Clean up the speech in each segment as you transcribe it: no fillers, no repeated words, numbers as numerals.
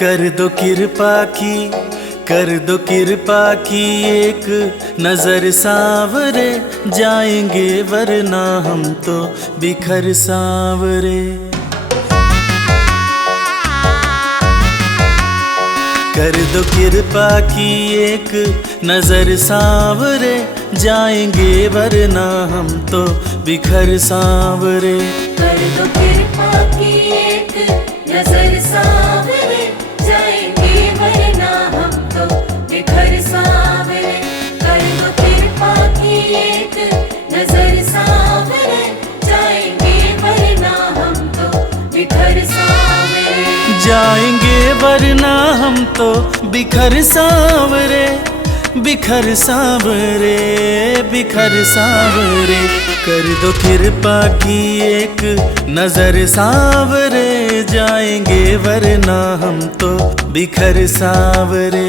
कर दो कृपा की, कर दो कृपा की एक नजर सांवरे, जाएंगे वरना हम तो बिखर सांवरे। कर दो कृपा की एक नजर सांवरे, जाएंगे वरना हम तो बिखर सांवरे। कर दो कृपा की एक नजर सांवरे, जाएंगे वरना हम तो बिखर सांवरे। कर दो कृपा की एक नजर सांवरे, जाएंगे वरना हम तो बिखर सांवरे। जाएंगे वरना हम तो बिखर सांवरे, बिखर सांवरे, बिखर सांवरे। कर दो कृपा की एक नजर सांवरे, जाएंगे वरना हम तो बिखर सांवरे।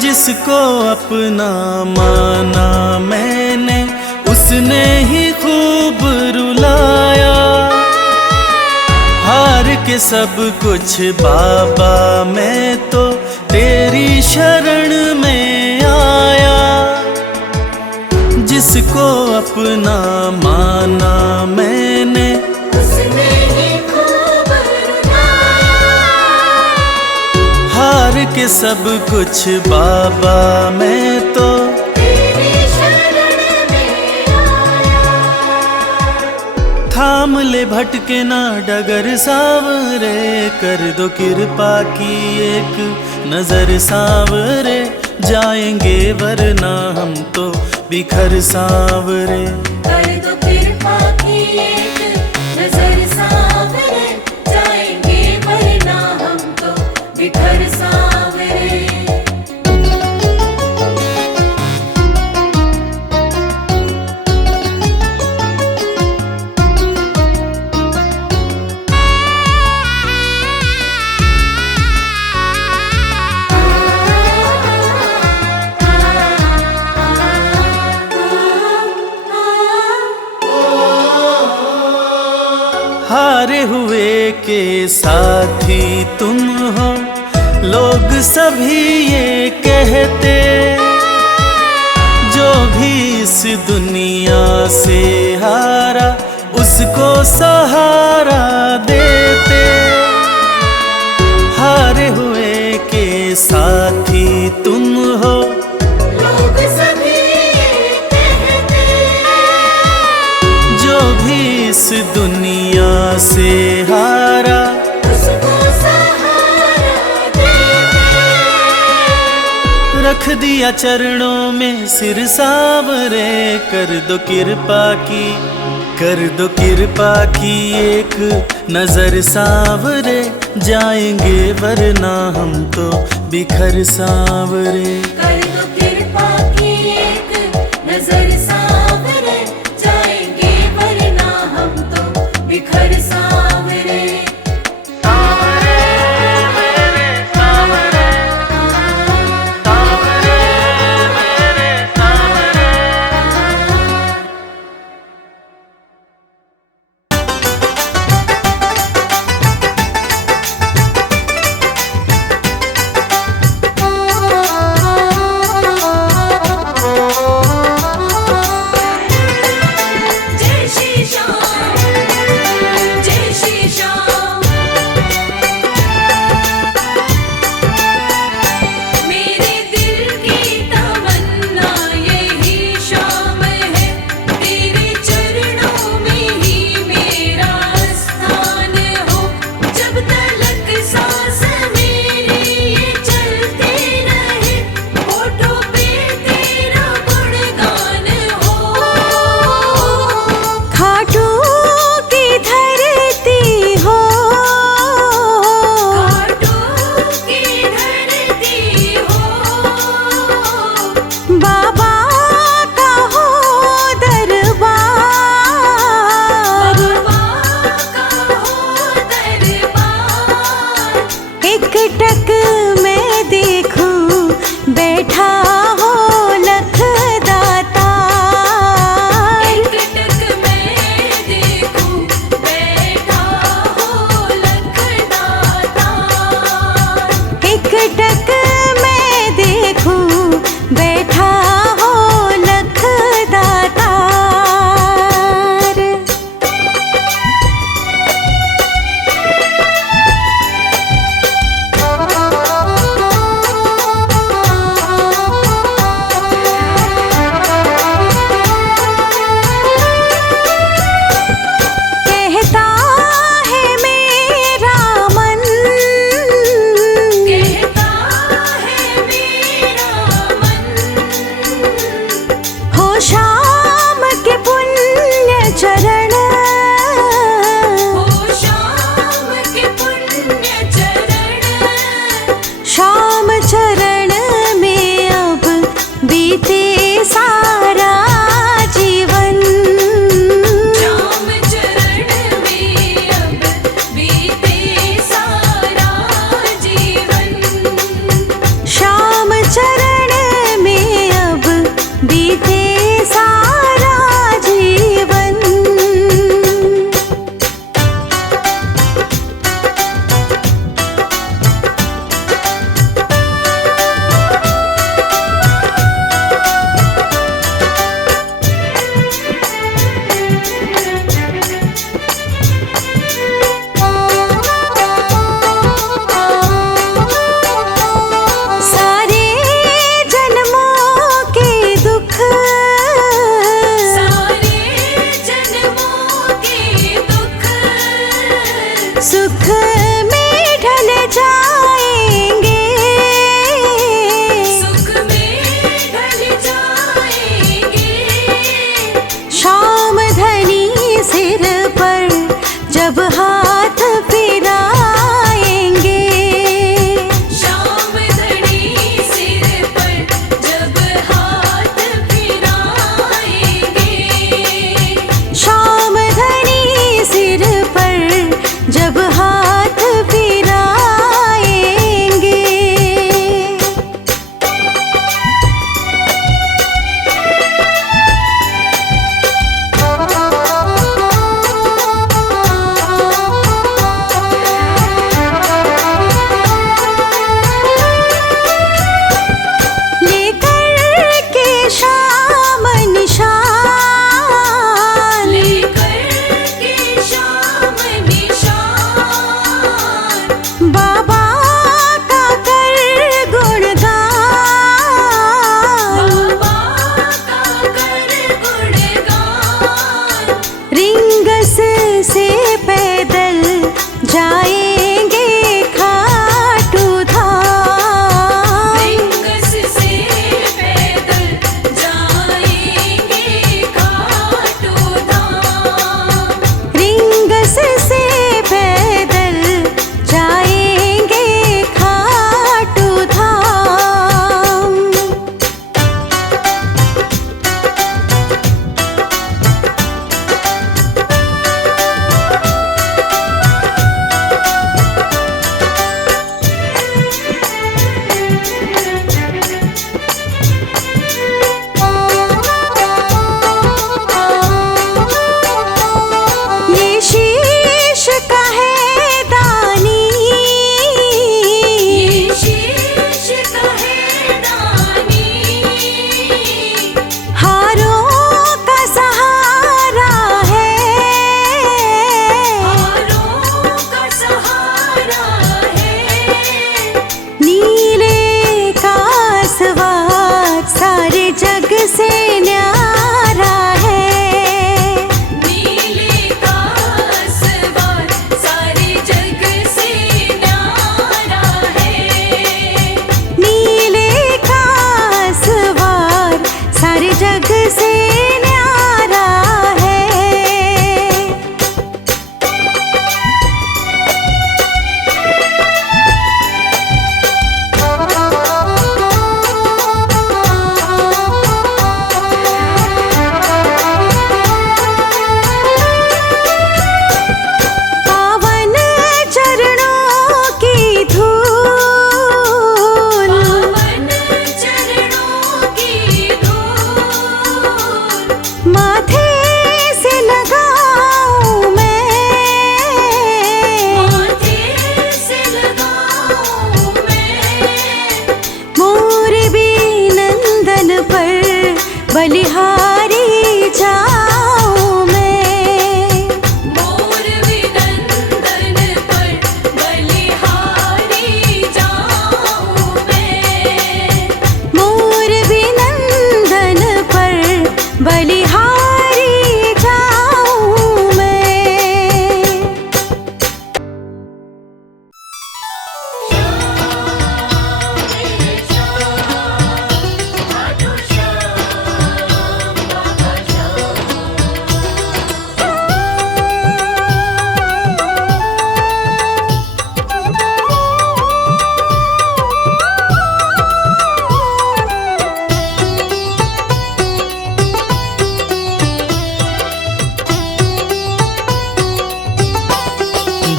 जिसको अपना माना मैंने, उसने ही खूब रुलाया। हार के सब कुछ बाबा मैं तो तेरी शरण में आया। जिसको अपना माना मैंने, उसने ही खूब रुलाया। हार के सब कुछ बाबा मैं तो तेरी शरण में आया। थाम ले भटके ना डगर सांवरे, कर दो कृपा की एक नजर सांवरे, जाएंगे वरना हम तो बिखर सांवरे। कर दो कृपा की एक नजर सांवरे, जाएंगे वरना हम तो बिखर सांवरे। हारे हुए के साथी तुम हो, लोग सभी ये कहते। जो भी इस दुनिया से हारा, उसको सहारा देते। हारे हुए के साथी तुम हो, लोग सभी ये कहते। जो भी इस दुनिया से हारा, उसको सहारा देते। रख दिया चरणों में सिर सांवरे। कर दो कृपा की, कर दो कृपा की एक नजर सांवरे, जाएंगे वरना हम तो बिखर सांवरे। कर दो कृपा की एक नजर सांवरे, जाएंगे वरना हम तो बिखर सांवरे।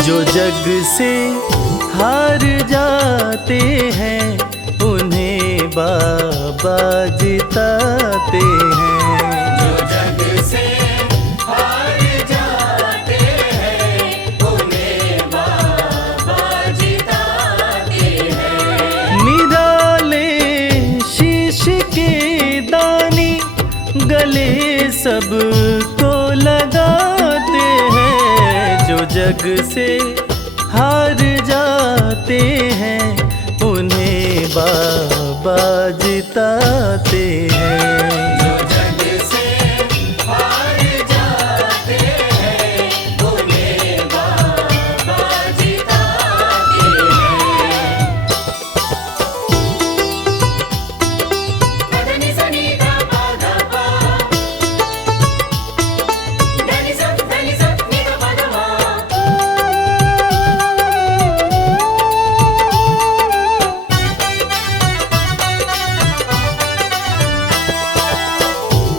जो जग से हार जाते हैं उन्हें बाबा जिताते हैं। जो जग से हार जाते हैं उन्हें बाबा जिताते हैं। निराले शीश के दानी गले सबको लगाते हैं। जो जग से हार जाते हैं उन्हें बाबा जिताते हैं। जो जग से हार जाते हैं उन्हें बाबा जिताते हैं। पदनि सनि धा पा धा पा, धनि सा नि धा पा धा मा।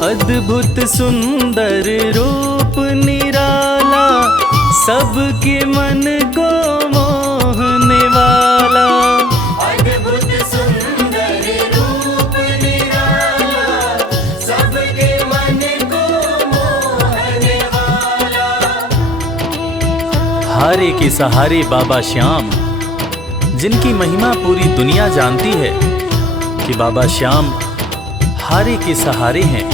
अद्भुत सुंदर रूप निराला सबके मन को मोहने वाला। अद्भुत सुंदर रूप निराला सबके मन को मोहने वाला। हारे के सहारे बाबा श्याम, जिनकी महिमा पूरी दुनिया जानती है कि बाबा श्याम हारे के सहारे हैं।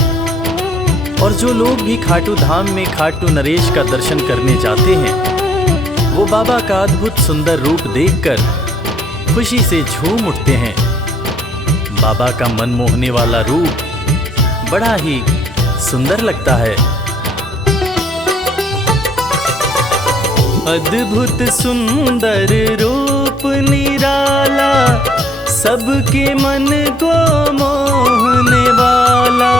और जो लोग भी खाटू धाम में खाटू नरेश का दर्शन करने जाते हैं वो बाबा का अद्भुत सुंदर रूप देखकर खुशी से झूम उठते हैं। बाबा का मन मोहने वाला रूप बड़ा ही सुंदर लगता है। अद्भुत सुंदर रूप निराला सबके मन को मोहने वाला।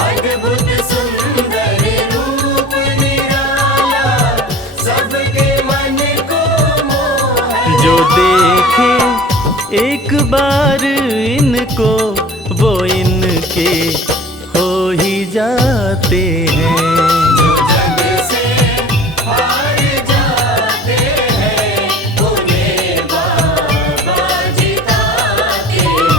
अद्भुत सुंदर रूप निराला सबके मन को मोहने। जो देखे एक बार इनको वो इनके हो ही जाते हैं। जो जग से हार जाते हैं उन्हें बाबा जिताते हैं।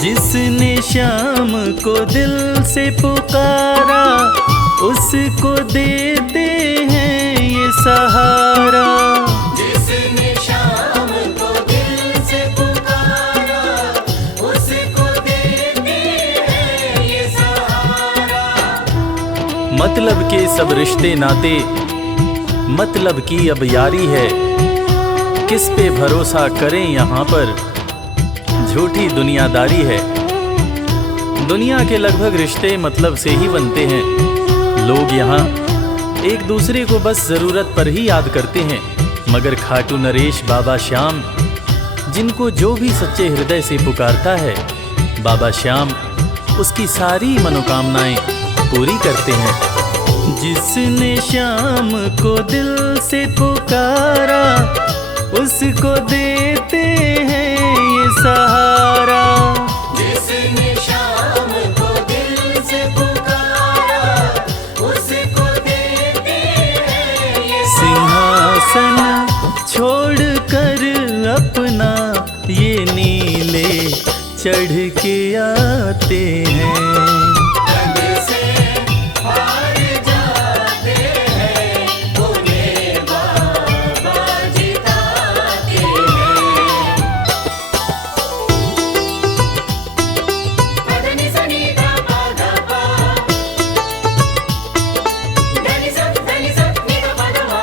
जिसने श्याम को दिल से पुकारा उसको देते हैं ये सहारा। जिसने शाम को दिल से पुकारा उसको देते हैं ये सहारा। मतलब के सब रिश्ते नाते मतलब की अब यारी है। किस पे भरोसा करें यहाँ पर झूठी दुनियादारी है। दुनिया के लगभग रिश्ते मतलब से ही बनते हैं। लोग यहाँ एक दूसरे को बस जरूरत पर ही याद करते हैं, मगर खाटू नरेश बाबा श्याम जिनको जो भी सच्चे हृदय से पुकारता है बाबा श्याम उसकी सारी मनोकामनाएं पूरी करते हैं। जिसने श्याम को दिल से पुकारा उसको देते हैं ये सहारा। जिसने शाम को दिल से पुकारा उसको देते हैं ये सिंहासन छोड़कर अपना ये नीले चढ़ के आते हैं। जग से हार जाते हैं उन्हें बाबा जिताते हैं। पदनि सनि धा पा धा पा, धनि सा नि धा पा धा मा।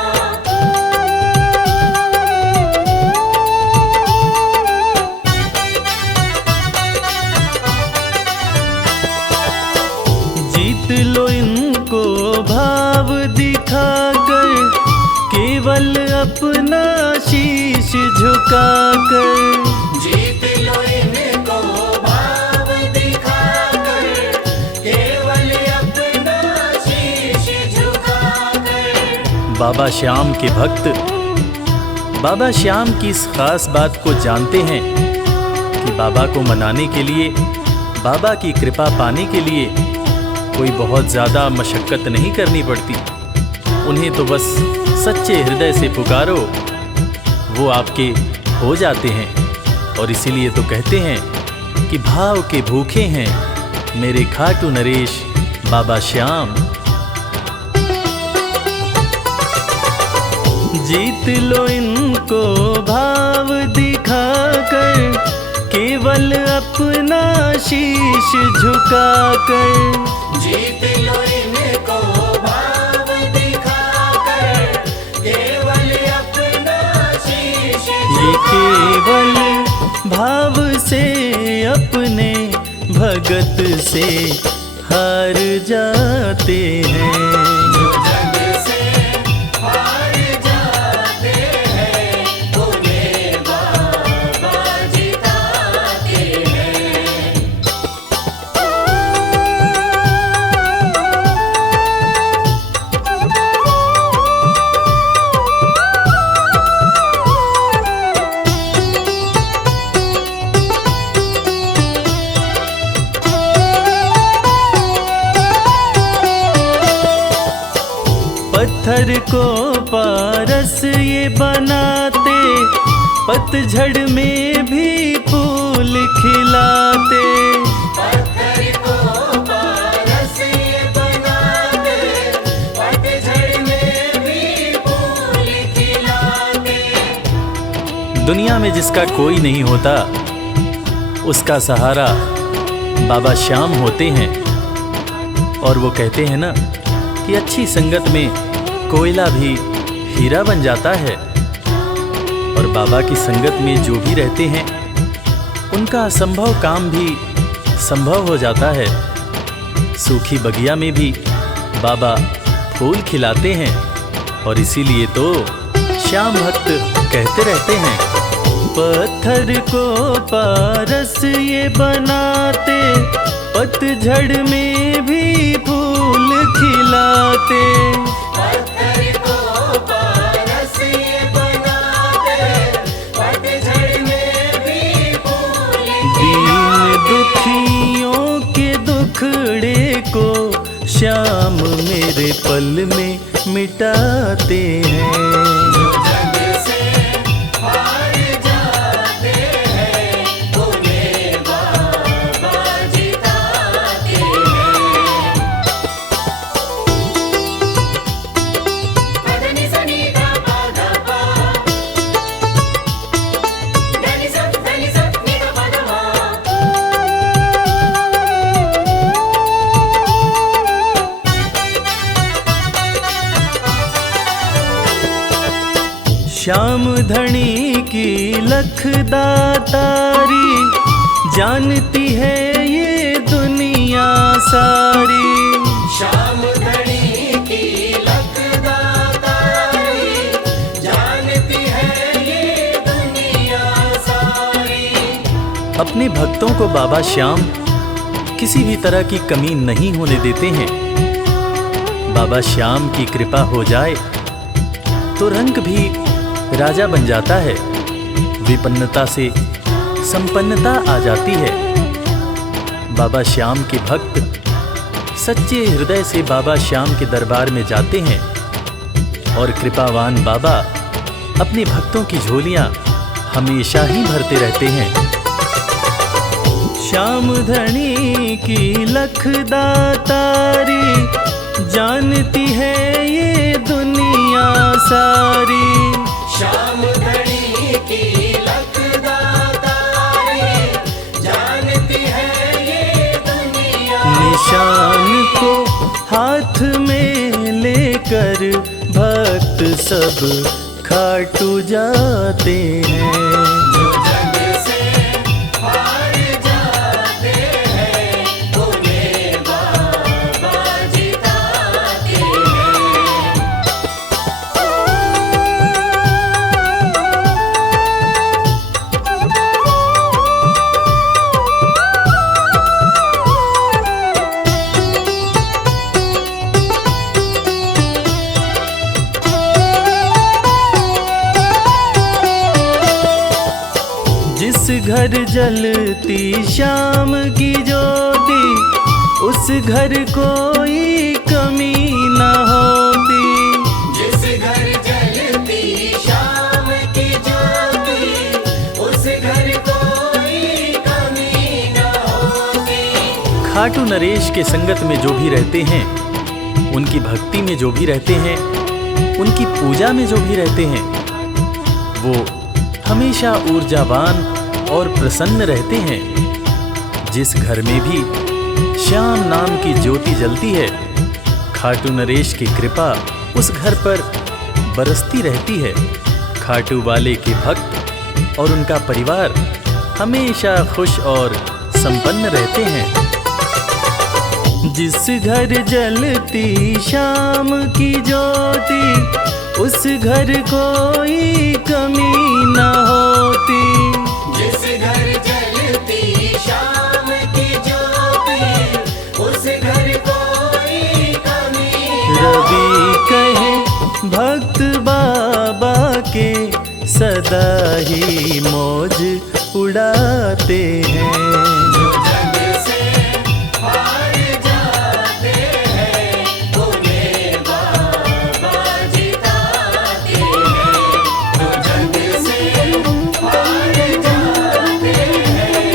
जीत लो इनको भाव दिखाकर केवल अपना शीश झुकाकर। जीत लो इनको भाव दिखाकर केवल बाबा श्याम के भक्त बाबा श्याम की इस खास बात को जानते हैं कि बाबा को मनाने के लिए, बाबा की कृपा पाने के लिए कोई बहुत ज़्यादा मशक्क़त नहीं करनी पड़ती। उन्हें तो बस सच्चे हृदय से पुकारो, वो आपके हो जाते हैं। और इसीलिए तो कहते हैं कि भाव के भूखे हैं मेरे खाटू नरेश बाबा श्याम। जीत लो इनको भाव दिखाकर, केवल अपना शीश झुकाकर। जीत लो इनको भाव दिखाकर, केवल अपना शीश ये केवल भाव से अपने भगत से हार जाते हैं। जो जग से हार जाते हैं, उन्हें बाबा जिताते हैं। पत्थर को पारस ये बनाते, पतझड़ में भी फूल खिलाते। पत्थर को पारस ये बनाते, पतझड़ में भी फूल खिलाते। दुनिया में जिसका कोई नहीं होता, उसका सहारा बाबा श्याम होते हैं। और वो कहते हैं ना कि अच्छी संगत में कोयला भी हीरा बन जाता है। और बाबा की संगत में जो भी रहते हैं, उनका असंभव काम भी संभव हो जाता है। सूखी बगिया में भी बाबा फूल खिलाते हैं। और इसीलिए तो श्याम भक्त कहते रहते हैं, पत्थर को पारस ये बनाते, पतझड़ में भी फूल खिलाते। पत्थर को पारस ये बनाते, पतझड़ में भी फूल दीन दुखियों के दुखड़े को श्याम मेरे पल में मिटाते हैं। जो जग से हार जाते हैं, उन्हें बाबा जिताते हैं। पदनि सनि धा पा धा पा, धनि सा नि धा पा धा मा। श्याम धनी की लखदातारी, जानती है ये दुनिया सारी। श्याम धनी की लखदातारी, जानती है ये दुनिया सारी। अपने भक्तों को बाबा श्याम किसी भी तरह की कमी नहीं होने देते हैं। बाबा श्याम की कृपा हो जाए तो रंग भी राजा बन जाता है, विपन्नता से संपन्नता आ जाती है। बाबा श्याम के भक्त सच्चे हृदय से बाबा श्याम के दरबार में जाते हैं। और कृपावान बाबा अपने भक्तों की झोलियां हमेशा ही भरते रहते हैं। श्याम धनी की लखदातारी, जानती है ये दुनिया सारी। श्याम धनी की लखदातारी, जानती है ये दुनिया। निशान को हाथ में लेकर भक्त सब खाटू जाते हैं। जो जग से हार जाते हैं, उन्हें बाबा जिताते हैं। घर जलती शाम की ज्योति, उस घर कोई कमी न होती। जिस घर जलती शाम की ज्योति, उस घर कोई कमी न होती। खाटू नरेश के संगत में जो भी रहते हैं, उनकी भक्ति में जो भी रहते हैं, उनकी पूजा में जो भी रहते हैं, वो हमेशा ऊर्जावान और प्रसन्न रहते हैं। जिस घर में भी श्याम नाम की ज्योति जलती है, खाटू नरेश की कृपा उस घर पर बरसती रहती है। खाटू वाले के भक्त और उनका परिवार हमेशा खुश और संपन्न रहते हैं। जिस घर जलती शाम की ज्योति, उस घर कोई कमी न होती। जिस घर जलती शाम की ज्योति, उस घर कोई कमी न रवि कहे भक्त बाबा के, सदा ही मौज उड़ाते हैं। जो जग से हार जाते हैं, उन्हें बाबा जिताते हैं। जो जग से हार जाते हैं,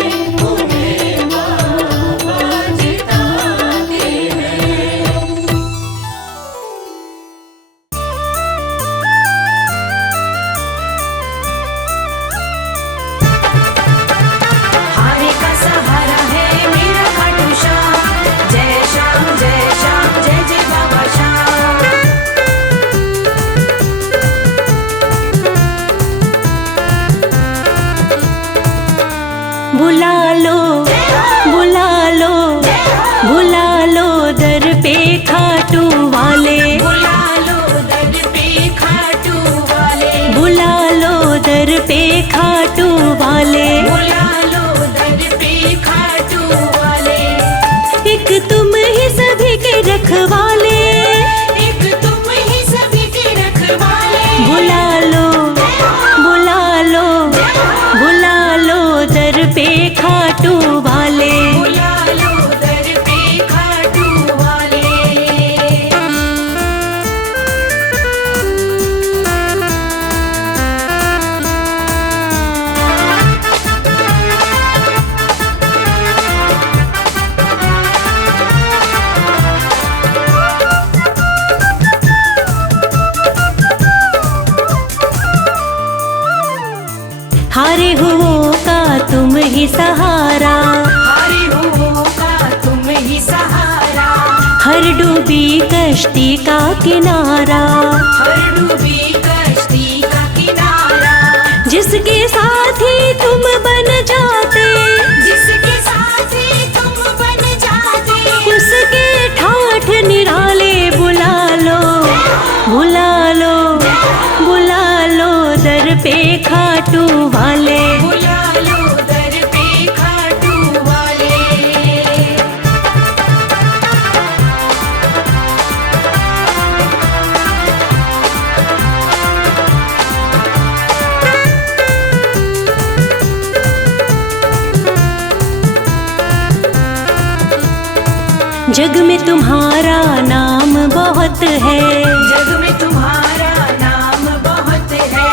उन्हें बाबा जिताते हैं। हारे का सहारा है मेरा खाटू श्याम। जय श्याम जय श्याम जय जय बाबा श्याम। बुला लो बुला लो बुला लो दर पे खाटू वाले। बुला लो दर पे खाटू वाले। बुला लो दर पे खाटू वाले। बुला लो दर पे खाटू वाले। एक तुम ही सभी के रखवाले। एक तुम ही सभी के रखवाले। बुला लो बुला लो बुला लो दर पे खाटू वाले। बुला लो दर पे खाटू वाले। हारे हुओं का तुम ही सहारा। हारे हुओं का तुम ही सहारा। हर डूबी कश्ती का किनारा। हर डूबी कश्ती का किनारा। जिसके साथी तुम बन जाते। जिसके साथी तुम बन जाते। उसके ठाठ निराले। बुला लो बुला लो बुला लो दर पे खाटू वाले। बुला लो दर पे खाटू वाले। जग में तुम्हारा नाम बहुत है। जग में तुम्हारा नाम बहुत है।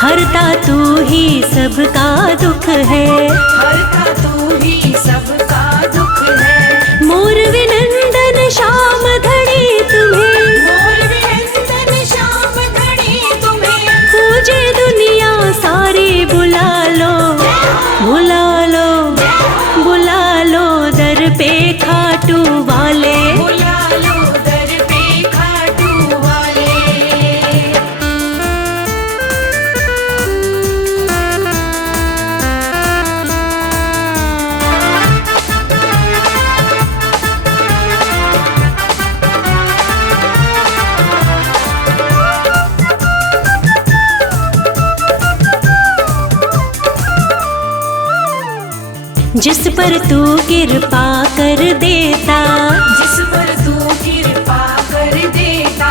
हरता तू ही सबका दुख है। हरता तू ही सबका दुख है। मोर विनंदन श्याम धड़ी तुम्हें। मोर विनंदन श्याम धड़ी तुम्हें। पूजे दुनिया सारी। बुला लो बुला लो बुला लो दर पे खाटू वाले। बुला लो दर पे खाटू वाले। जिस पर तू कृपा कर देता। जिस पर तू कृपा कर देता।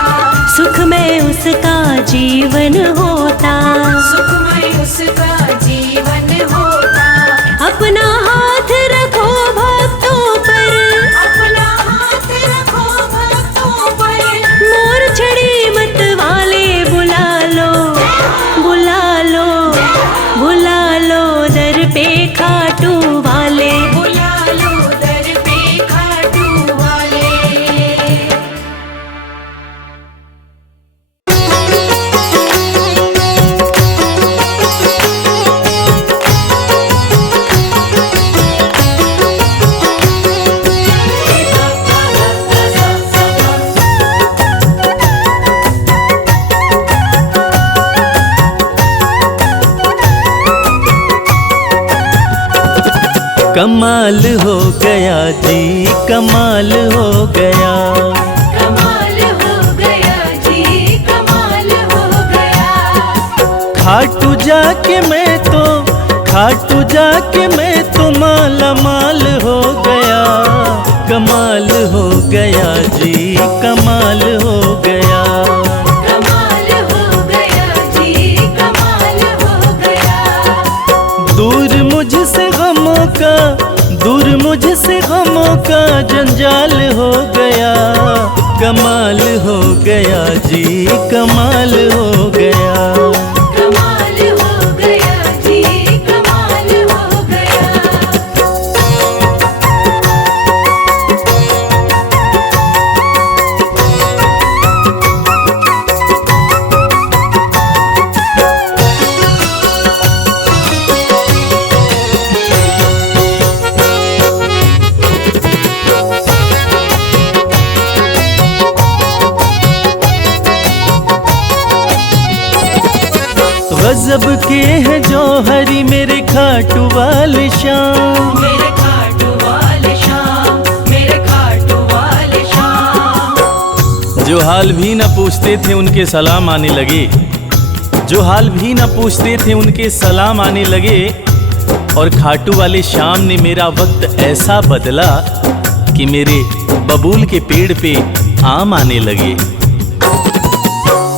सुखमय उसका जीवन होता। सुखमय उसका जीवन होता। कमाल हो गया जी, कमाल हो गया। कमाल हो गया जी, कमाल हो गया। खाटू जाके मैं तो माला माल हो गया। कमाल हो गया जी, कमाल हो गया। कमाल हो गया जी, कमाल हो गया। दूर मुझसे गमों का जंजाल हो गया। कमाल हो गया जी, कमाल हो गया। कमाल हो गया जी, कमाल हो गया। गजब के हैं जौहरी मेरे खाटू वाले शाम। मेरे खाटू वाले शाम, मेरे खाटू वाले शाम। जो हाल भी न पूछते थे उनके सलाम आने लगे। जो हाल भी न पूछते थे उनके सलाम आने लगे। और खाटू वाले शाम ने मेरा वक्त ऐसा बदला कि मेरे बबूल के पेड़ पे आम आने लगे।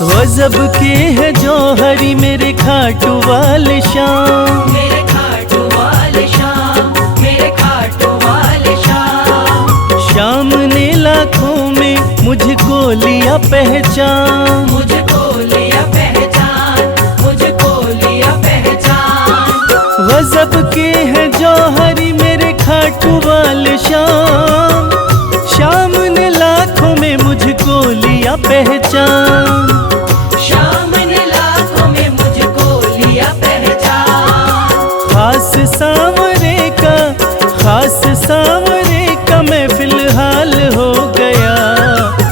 गजब के हैं जौहरी मेरे खाटू वाले शाम। मेरे खाटू वाले शाम, मेरे खाटू वाले शाम। शाम ने लाखों में मुझको लिया पहचान। मुझको लिया पहचान, मुझको लिया पहचान। गजब के हैं जौहरी मेरे खाटू वाले शाम। शाम ने लाखों में मुझको लिया पहचान। शाम ने लाखों में मुझको लिया पहचान। खास सांवरे का मैं फिलहाल हो गया।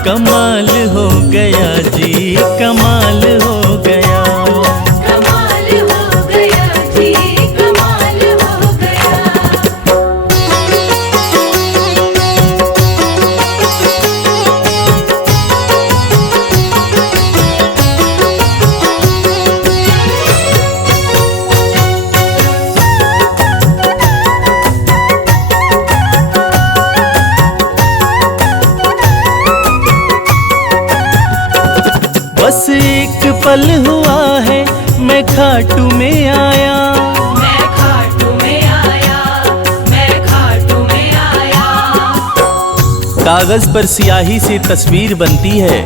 कमाल हो गया जी, कमाल हो गया। कमाल हो गया जी, कमाल हो गया। बस एक पल हुआ है मैं खाटू में आया। मैं खाटू में आया, मैं खाटू में आया। कागज पर स्याही से तस्वीर बनती है।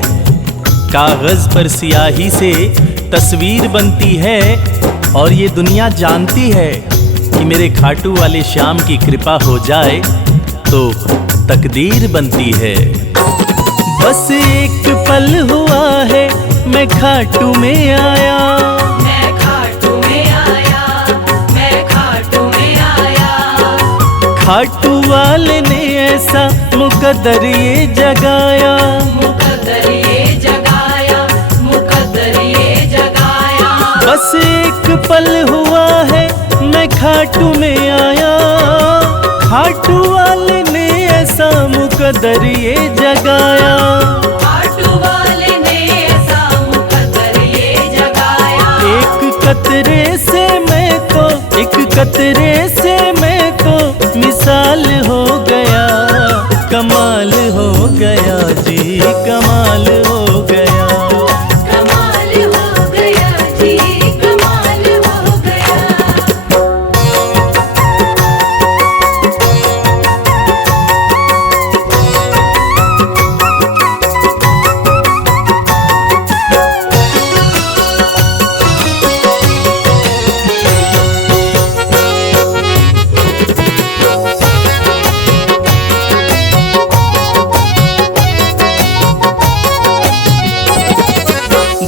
कागज पर स्याही से तस्वीर बनती है। और ये दुनिया जानती है कि मेरे खाटू वाले शाम की कृपा हो जाए तो तकदीर बनती है। बस एक पल हुआ है मैं खाटू में आया। मैं खाटू में आया, मैं खाटू में आया। खाटू वाले ने ऐसा मुकद्दर ये जगाया। मुकद्दर ये जगाया, मुकद्दर ये जगाया। बस एक पल हुआ है मैं खाटू में आया। खाटू वाले ने ऐसा मुकद्दर ये जगाया। खाटू वाले ने ऐसा मुकद्दर ये जगाया। एक कतरे से मैं तो मिसाल हो गया। कमाल हो गया जी, कमाल हो गया। कमाल हो गया जी, कमाल हो गया।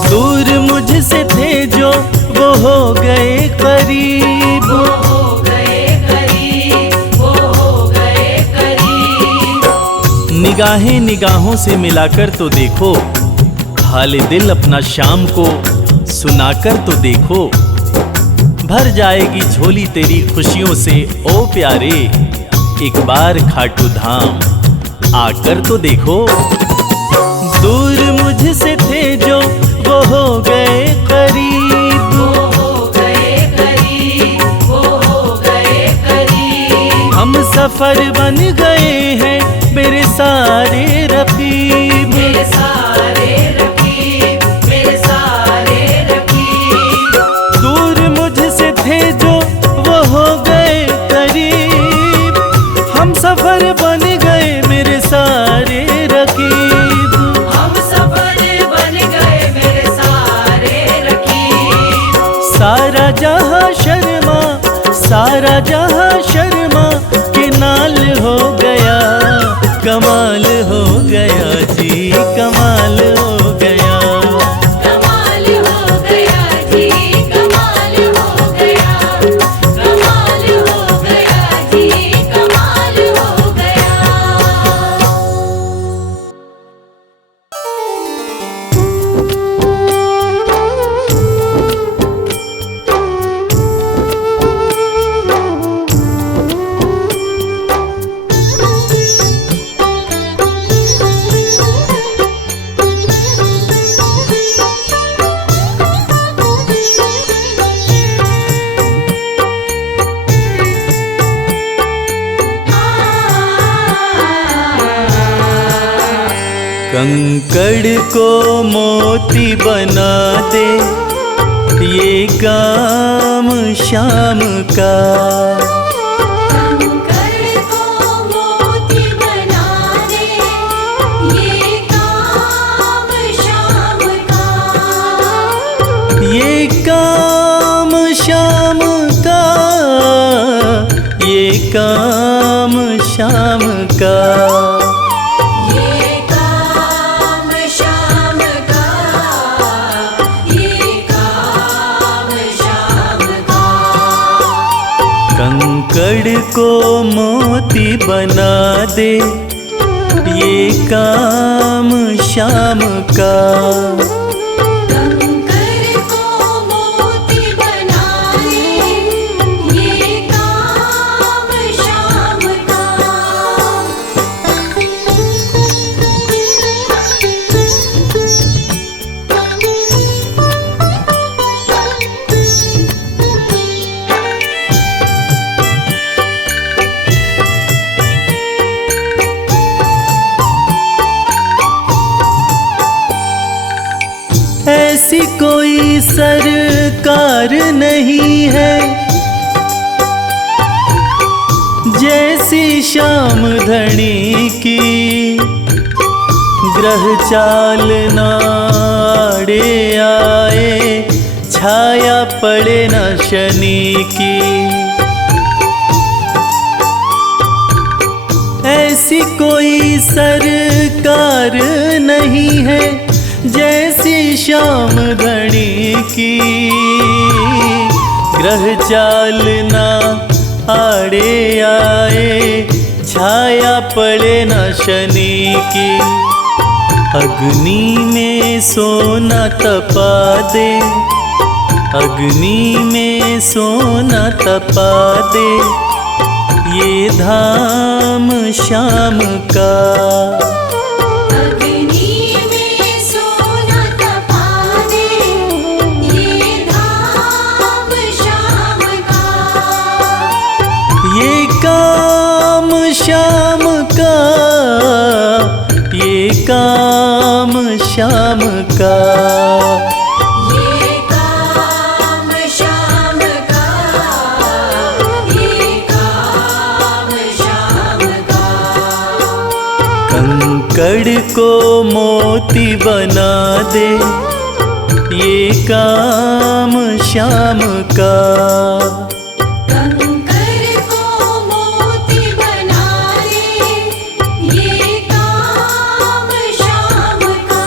दूर मुझसे थे जो वो हो गए करीब। वो हो गए करीब, वो हो गए करीब। निगाहें निगाहों से मिलाकर तो देखो। हाल दिल अपना शाम को सुनाकर तो देखो। भर जाएगी झोली तेरी खुशियों से ओ प्यारे। एक बार खाटू धाम आकर तो देखो। दूर मुझसे थे जो वो हो गए करीब, वो हो गए करीब, वो हो गए करीब। हम सफर बन गए हैं मेरे सारे रकीब, मेरे सारे रकीब, मेरे सारे रकीब। दूर मुझसे थे जो वो हो गए करीब, हम सफर बन गए मेरे सारे रकीब। हम सफर बन गए मेरे सारे रकीब। सारा जहां शर्मा, सारा जहां शर्मा के नाल हो गया, कमाल हो गया जी, कमाल हो गया। कमाल हो गया जी, कमाल हो गया, कमाल हो गया जी, कमाल हो गया। कंकड़ को मोती बना दे ये काम शाम का, कंकड़ को मोती बना दे ये काम शाम का, ये काम शाम का, ये काम शाम का। ये काम शाम का, ये काम शाम का। कंकड़ को मोती बना दे ये काम शाम का, कंकड़ को मोती बना दे ये काम शाम का। ऐसी कोई सरकार नहीं है जैसी श्याम धनी की, ग्रह चाल नाड़े आए छाया पड़े न शनि की। ऐसी कोई सरकार नहीं है जैसी श्याम धनी की, ग्रह चाल ना आड़े आए छाया पड़े न शनि की। अग्नि में सोना तपा दे, अग्नि में सोना तपा दे ये धाम शाम का। अग्नि में सोना तपा दे ये धाम शाम का। ये काम शाम का, ये काम शाम का। ये काम शाम का, ये काम शाम का। कंकड़ को मोती बना दे ये काम शाम का। कंकड़ को मोती बना दे ये काम शाम का।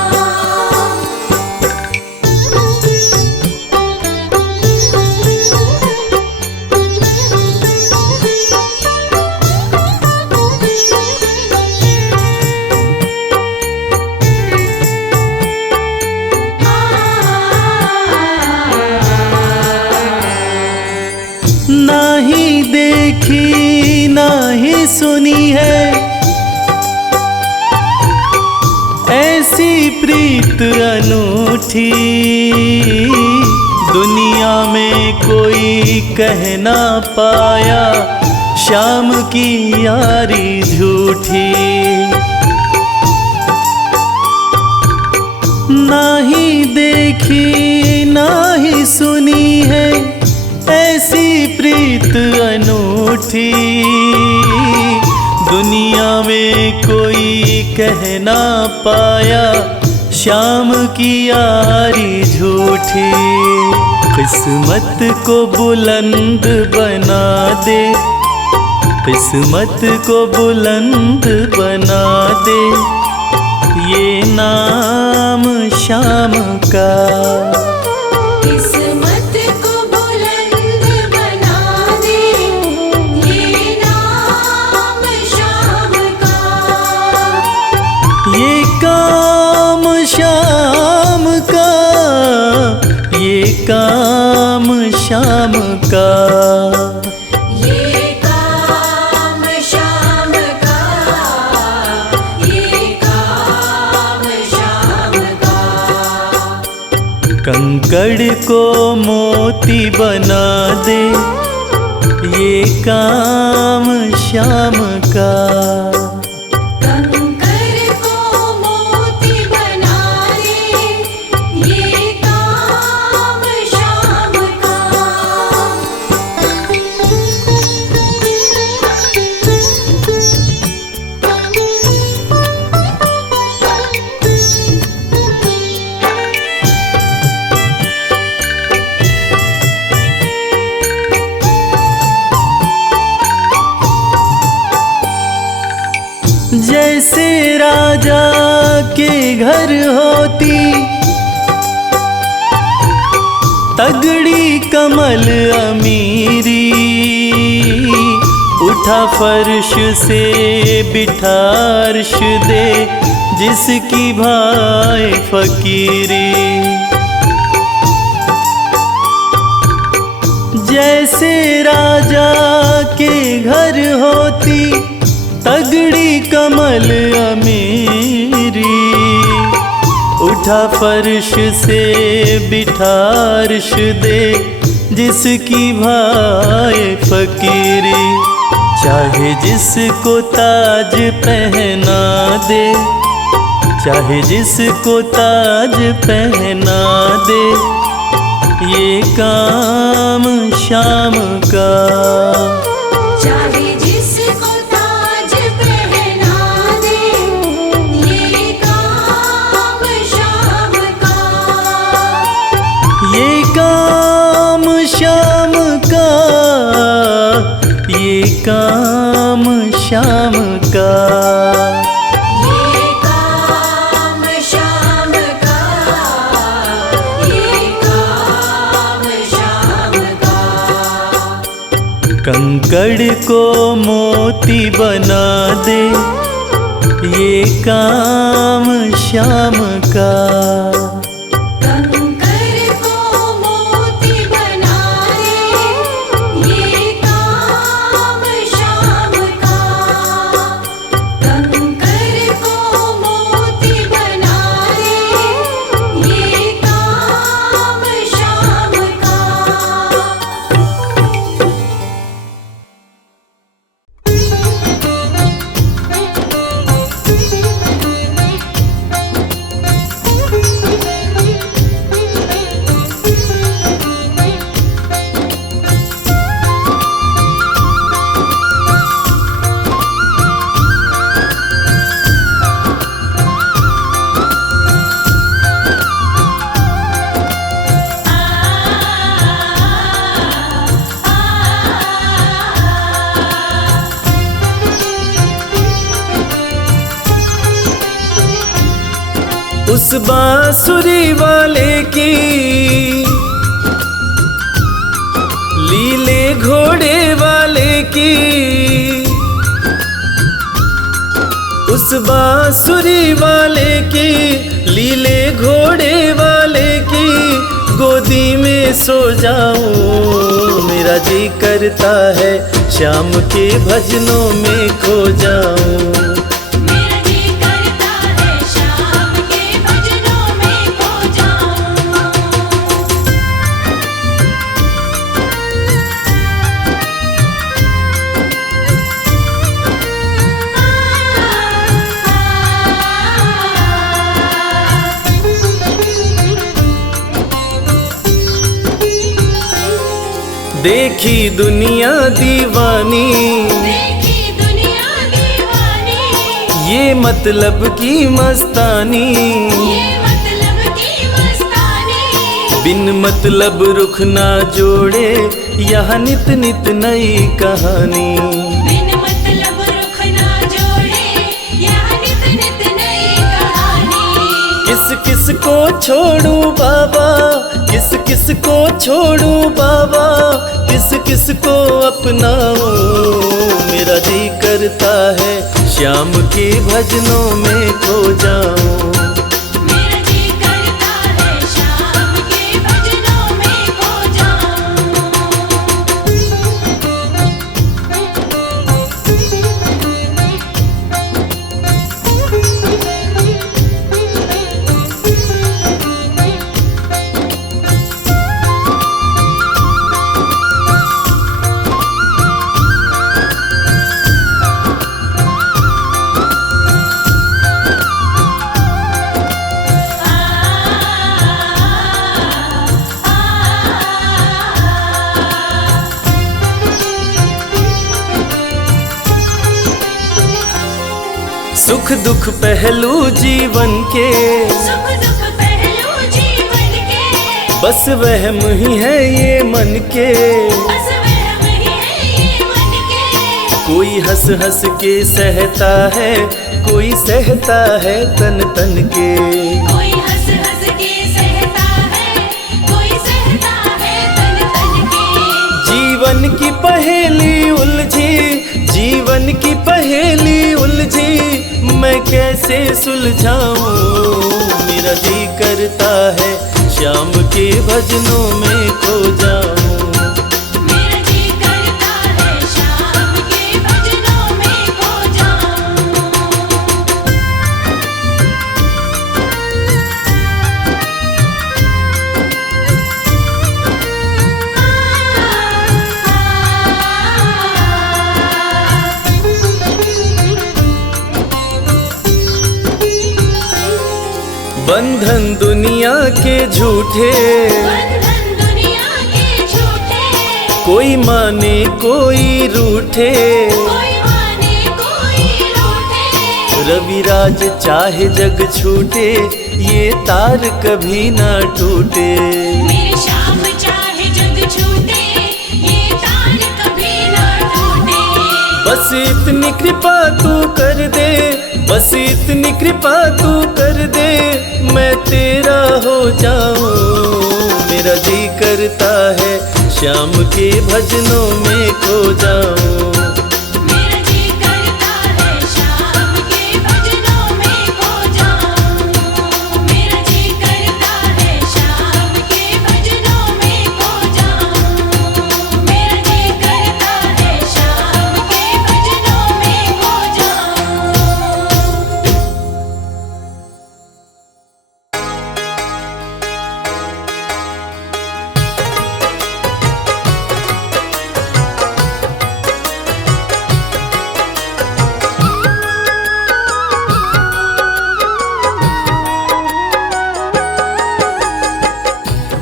सुनी है, ऐसी प्रीत अनूठी दुनिया में कोई कह ना पाया, शाम की यारी झूठी। ना ही देखी ना ही सुनी है, ऐसी प्रीत अनूठी दुनिया में कोई कह ना पाया, शाम की यारी झूठी। किस्मत को बुलंद बना दे, किस्मत को बुलंद बना दे, ये नाम शाम का। किस्मत को बुलंद बना दे, ये नाम शाम का। ये काम शाम का, ये काम शाम का। ये काम शाम का, ये काम शाम का। कंकड़ को मोती बना दे, ये काम शाम का। कंकर को मोती बना दे, ये काम शाम का। जैसे राजा के घर होती तगड़ी कमल अमीरी, उठा फर्श से बिठा अर्श दे, जिसकी भाई फकीरी। जैसे राजा के घर होती तगड़ी कमल अमीरी, उठा फर्श से बिठा अर्श दे, जिसकी भाई फकीरी। चाहे जिसको ताज पहना दे, चाहे जिसको ताज पहना दे, ये काम शाम का। चाहे जिसको ताज पहना दे, ये काम शाम का। ये काम शाम का, ये काम शाम का। ये काम शाम का, ये काम शाम का। कंकड़ को मोती बना दे, ये काम शाम का। कंकर को मोती बना दे, ये काम शाम का। कंकर को मोती बना दे, ये काम शाम का। उस बांसुरी वाले की लीले घोड़े वाले की, उस बांसुरी वाले की लीले घोड़े वाले की गोदी में सो जाऊं, मेरा जी करता है श्याम के भजनों में खो जाऊं। मेरा जी करता है श्याम के भजनों में खो जाऊं। देखी दुनिया दीवानी, देखी दुनिया दीवानी, ये मतलब की मस्तानी, ये मतलब की मस्तानी। बिन मतलब रुख ना जोड़े यहाँ नित नित नई कहानी। बिन मतलब रुख ना जोड़े यहाँ नित नित नई कहानी। किस किस को छोड़ूं बाबा, किस किस को छोड़ूं बाबा, किस किस को अपनाऊं, मेरा जी करता है श्याम के भजनों में खो जाऊं। मेरा जी करता है श्याम के भजनों में खो जाऊं। सुख दुख पहलू जीवन के, सुख दुख पहलू जीवन के, बस वहम ही है ये मन के। बस वहम ही है ये मन के। कोई हंस हंस के सहता है, कोई सहता है तन तन के। कोई हंस हंस के सहता है, कोई सहता है तन तन के। जीवन की पहेली उलझी, जीवन की पहेली उलझी, मैं कैसे सुलझाऊं, मेरा जी करता है श्याम के भजनों में खो जाऊं। मेरा जी करता है श्याम के भजनों में खो जाऊं। बंधन दुनिया के झूठे, बंधन दुनिया के झूठे, कोई माने कोई रूठे। कोई माने कोई रूठे। रविराज चाहे जग छूटे, ये तार कभी ना टूटे। मेरे श्याम चाहे जग छूटे, ये तार कभी ना टूटे। बस इतनी कृपा तू कर दे, बस इतनी कृपा तू कर दे, मैं तेरा हो जाऊं, मेरा जी करता है श्याम के भजनों में खो जाऊं। मेरा जी करता है श्याम के भजनों में खो जाऊं। मेरा जी करता है श्याम के भजनों में खो जाऊं। मेरा जी करता है श्याम के भजनों में खो जाऊं।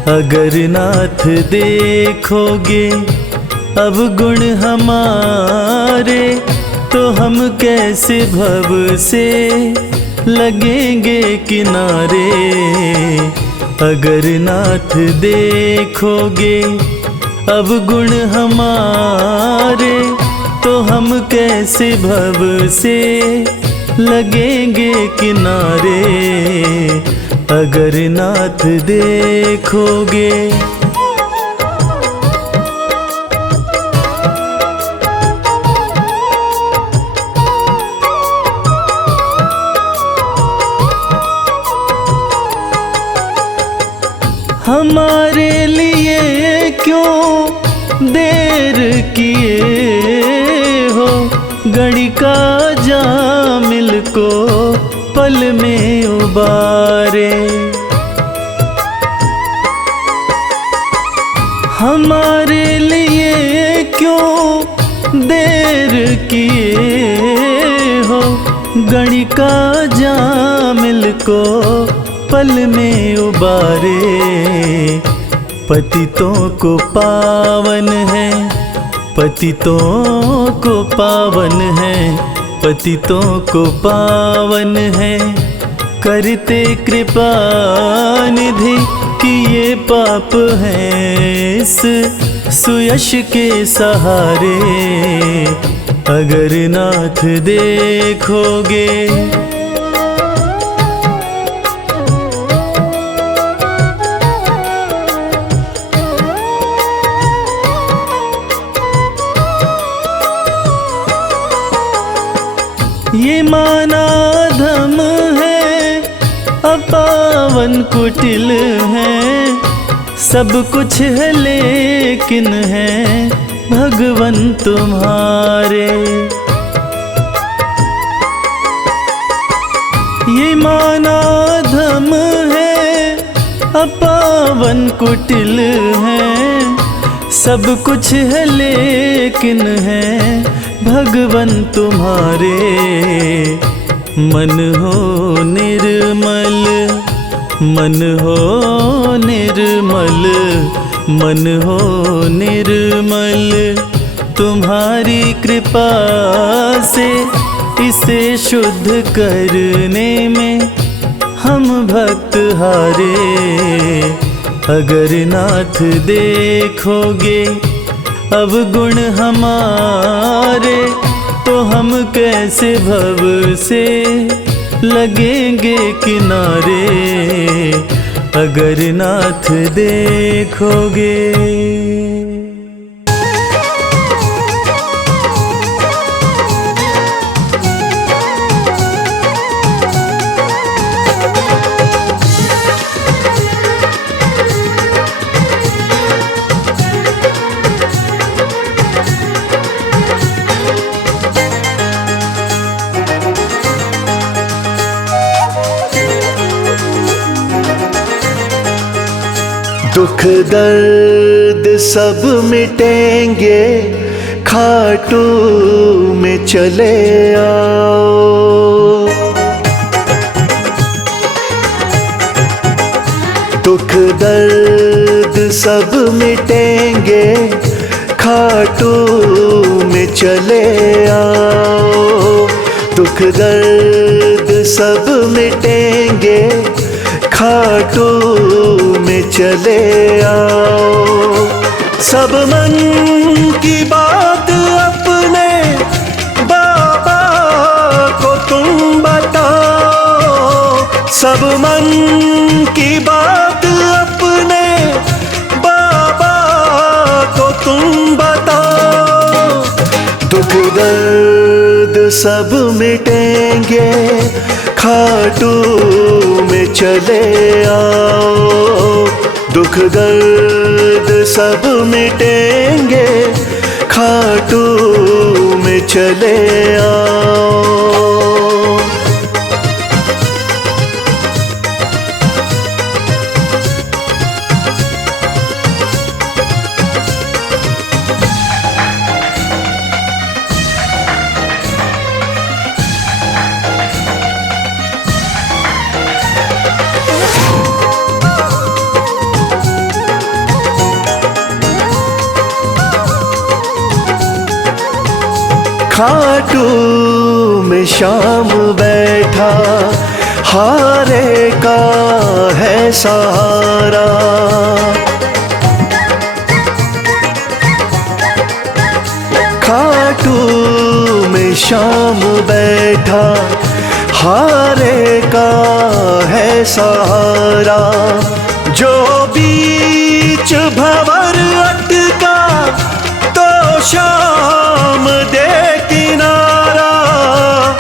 अगर नाथ देखोगे अब गुण हमारे, तो हम कैसे भव से लगेंगे किनारे। अगर नाथ देखोगे अब गुण हमारे, तो हम कैसे भव से लगेंगे किनारे। अगर नाथ देखोगे हमारे किए हो, गणिका जामिल को पल में उबारे। हमारे लिए क्यों देर किए हो, गणिका जामिल को पल में उबारे। पतितों को पावन है, पतितों को पावन है, पतितों को पावन है, करते कृपा निधि कि ये पाप हैं इस सुयश के सहारे। अगर नाथ देखोगे ये माना धम है, अपावन कुटिल है, सब कुछ है लेकिन है भगवन तुम्हारे। ये माना धम है, अपावन कुटिल है, सब कुछ है लेकिन है भगवन तुम्हारे। मन हो निर्मल, मन हो निर्मल, मन हो निर्मल, तुम्हारी कृपा से इसे शुद्ध करने में हम भक्त हारे। अगर नाथ देखोगे अब गुण हमारे, तो हम कैसे भव से लगेंगे किनारे। अगर नाथ देखोगे दुख दर्द सब मिटेंगे, खाटू में चले आओ। दुख दर्द सब मिटेंगे, खाटू में चले आओ। दुख दर्द सब मिटेंगे, खाटू में चले आओ। सब मन की बात अपने बाबा को तुम बताओ। सब मन की बात अपने बाबा को तुम बताओ। दुख दर्द सब मिटेंगे, खाटू में चले आओ। दुख दर्द सब मिटेंगे, खाटू में चले आओ। खाटू में शाम बैठा, हारे का है सहारा। खाटू में शाम बैठा, हारे का है सहारा। जो बीच भंवर अटका, तो शाम दे किनारा।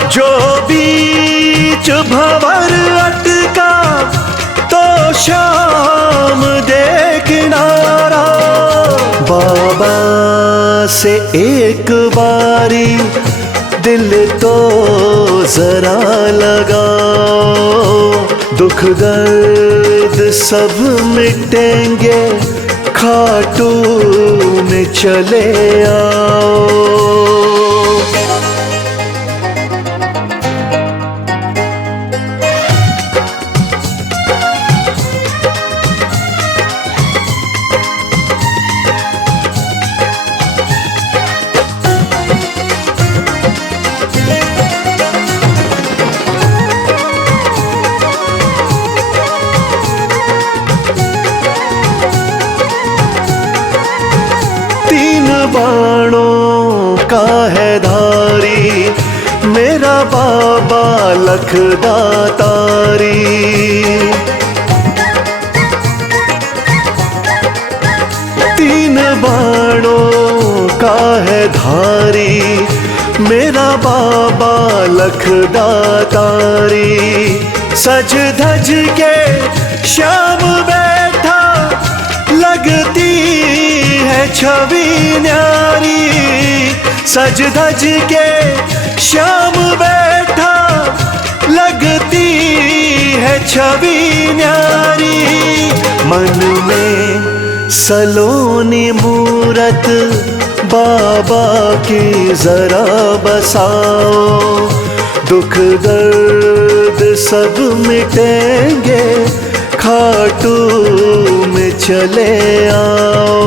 जो बीच भंवर अटका, तो शाम दे किनारा। बाबा से एक बारी दिल तो जरा लगाओ, दुख दर्द सब मिटेंगे खाटू में चले आओ। बाणों का है धारी मेरा बाबा लखदातारी, तीन बाणों का है धारी मेरा बाबा लखदातारी। सज धज के श्याम बैठा लगती है छवि न्यारी, सज धज के श्याम बैठा लगती है छवि न्यारी। मन में सलोनी मूरत बाबा की जरा बसाओ, दुख दर्द सब मिटेंगे खाटू में चले आओ।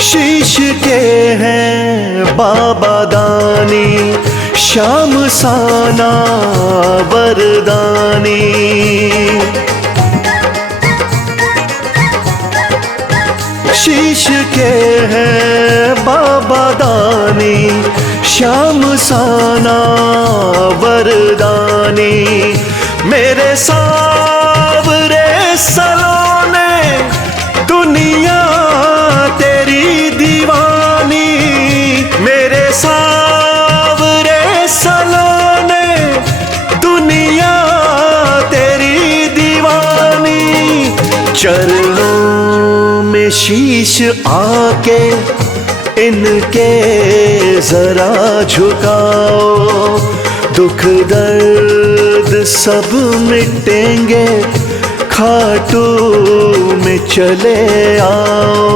शीश के हैं बाबा दानी श्याम साना वरदानी, शीश के हैं बाबा दानी श्याम साना वरदानी। मेरे सावरे सलोने दुनिया तेरी दीवानी, मेरे सावरे सलोने दुनिया तेरी दीवानी। चरणों में शीश आके इनके जरा झुकाओ, दुख दर्द सब मिटेंगे खाटू में चले आओ।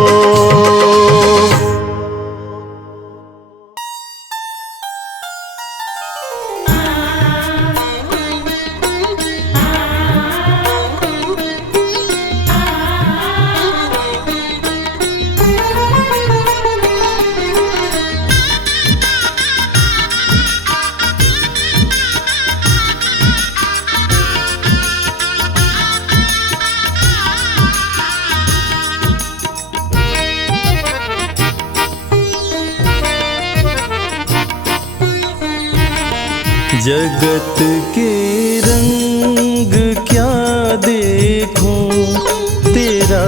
जगत के रंग क्या देखूं, तेरा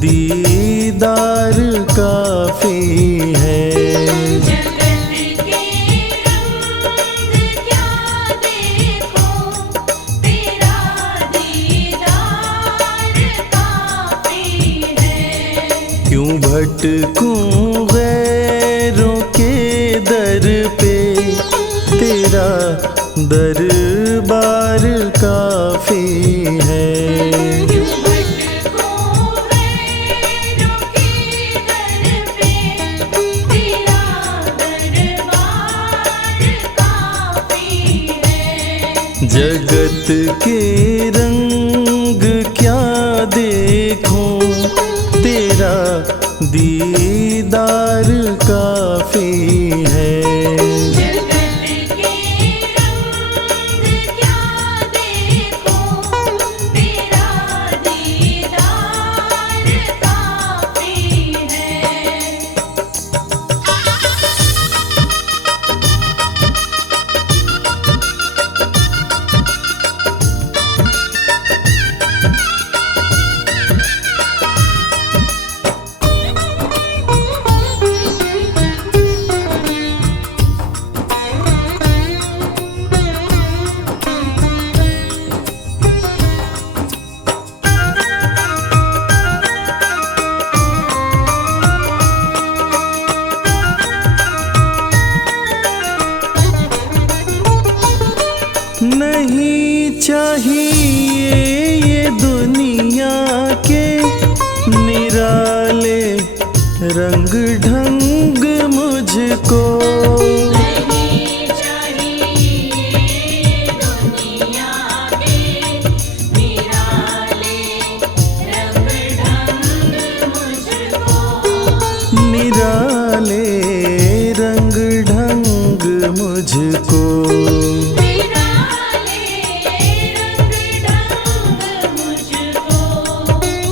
दीदार काफी है। जगत के रंग क्या देखूं, तेरा दीदार काफी है। क्यों भटकूं गैरों के दर पे, तेरा दरबार काफी है। जगत के रंग क्या देखूं, तेरा दीदार काफी है।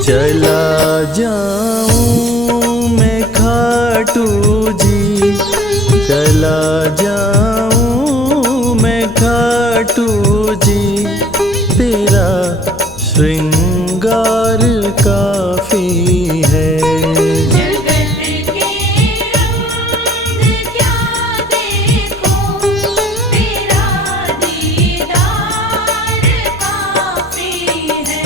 चला जाऊं मैं खाटू जी, चला जाऊं मैं खाटू जी, तेरा श्रृंगार काफी है। जगत के रंग क्या देखो, तेरा दीदार काफी है।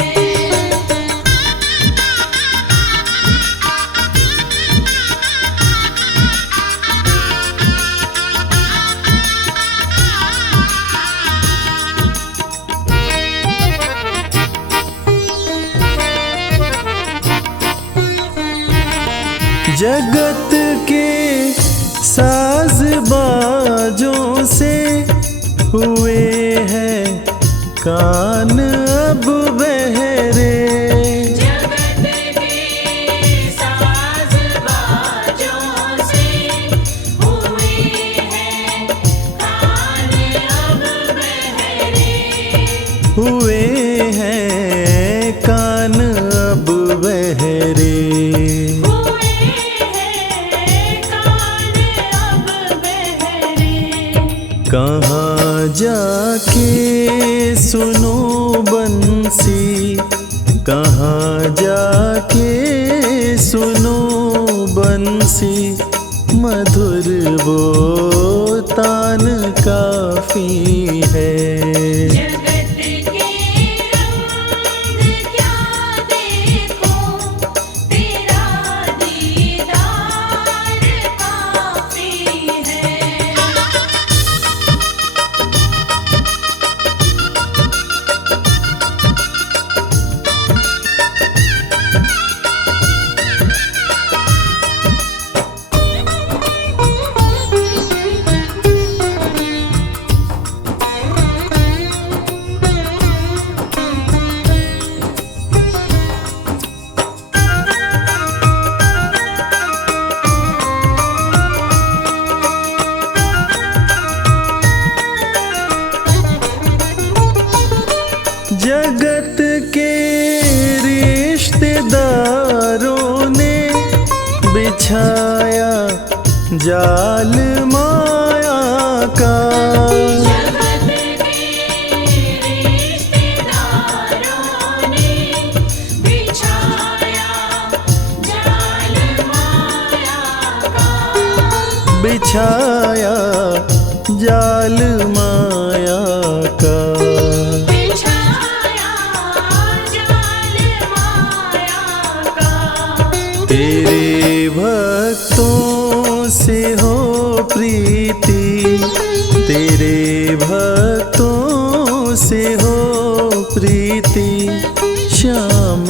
जगत के साज बाजों से हुए हैं कान अब बहरे, जगत के साज बाजों से हुए हैं कान अब बहरे, हुए हैं कान अब बहरे। हुए हैं कान अब बहरे। कहाँ जाके सुनो बंसी, कहाँ जाके सुनो बंसी, मधुर वो तान काफी है। जगत के रंग क्या देखो, तेरा दीदार काफी है। जगत के रिश्तेदारों ने बिछाया जाल माया का, जगत के रिश्तेदारों ने बिछाया जाल माया का, बिछाया जाल माया का। बिछाया जाल माया का। तेरे भक्तों से हो प्रीति, तेरे भक्तों से हो प्रीति, श्याम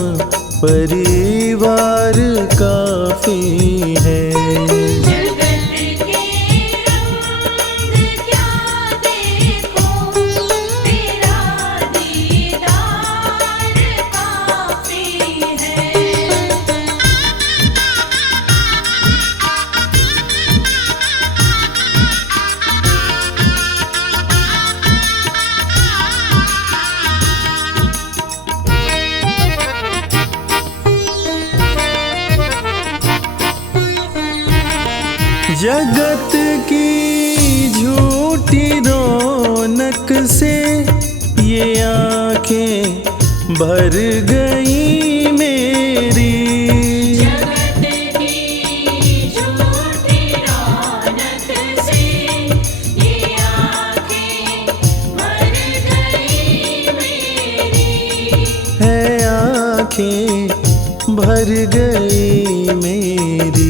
परिवार काफी है। जगत के रंग क्या देखो, तेरा दीदार काफी है। जगत की झूठी रौनक से ये आंखें भर गई मेरी, जगत की झूठी रौनक से ये आँखें भर गई मेरी, है आंखें भर गई मेरी।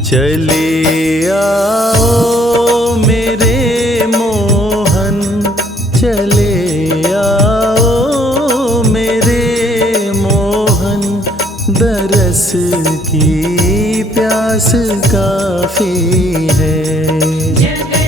चले आओ मेरे मोहन, चले आओ मेरे मोहन, दरस की प्यास काफी है। जगत